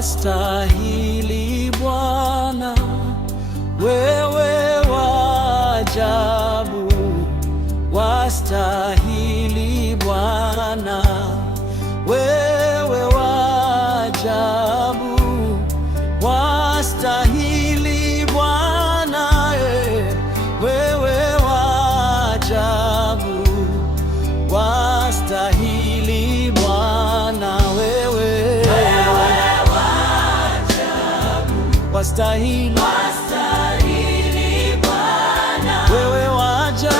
Wastahili Bwana, wewe wa ajabu. Wastahili Bwana, wewe wa ajabu. Wastahili Bwana, wewe wa ajabu. Wastahili Bwana, wewe wastahili, wastahili Bwana, wewe wa ajabu.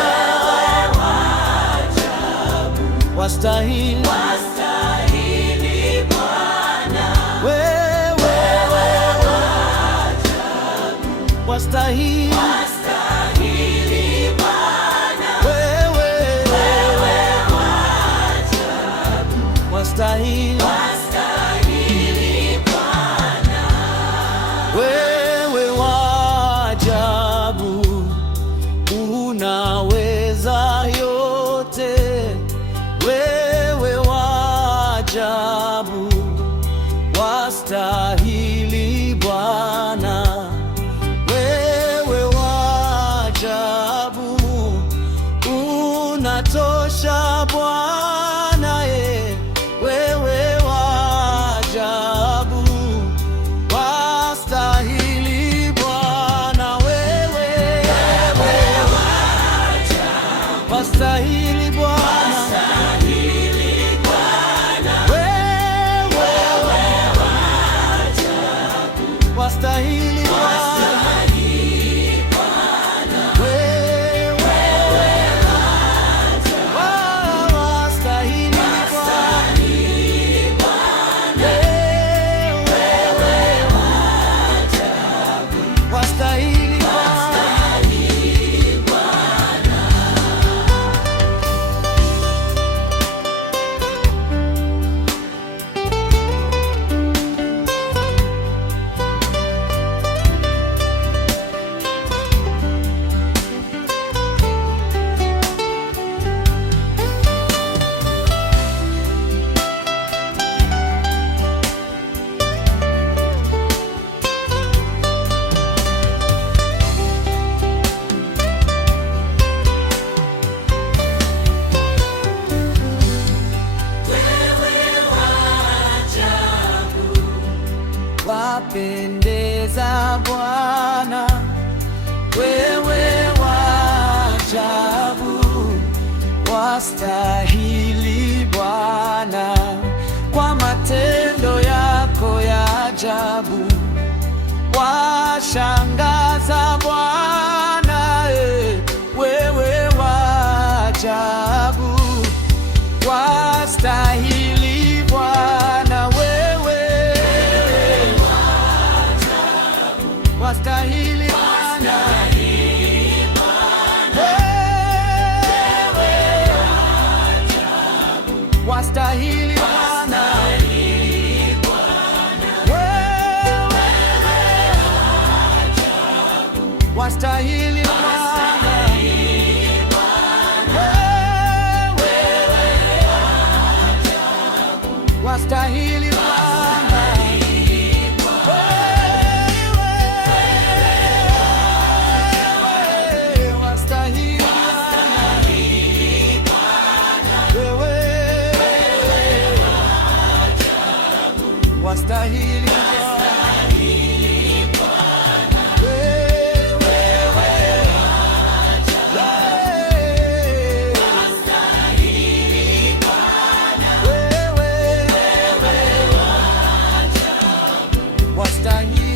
Wastahili, wastahili Bwana, wewe wa ajabu. Wastahili, wastahili Bwana, wewe wa ajabu. wastahili, wewe wa ajabu. Unaweza yote, wewe wa ajabu. Wastahili Bwana, wewe wa ajabu. Unatosha Bwana, wewe wa ajabu. Wastahili Bwana, wewe wastahili Bwana, wewe wastahili Bwana, wewe wastahili Bwana, wastahili wapendeza Bwana, wewe wa ajabu. Wastahili Bwana, kwa matendo yako ya ajabu. Washangaza Bwana, wewe wa ajabu. Wastahili Bwana, wewe wastahili Bwana, wastahili Bwana, wastahili Bwana, wastahili Bwana, wastahili wastahili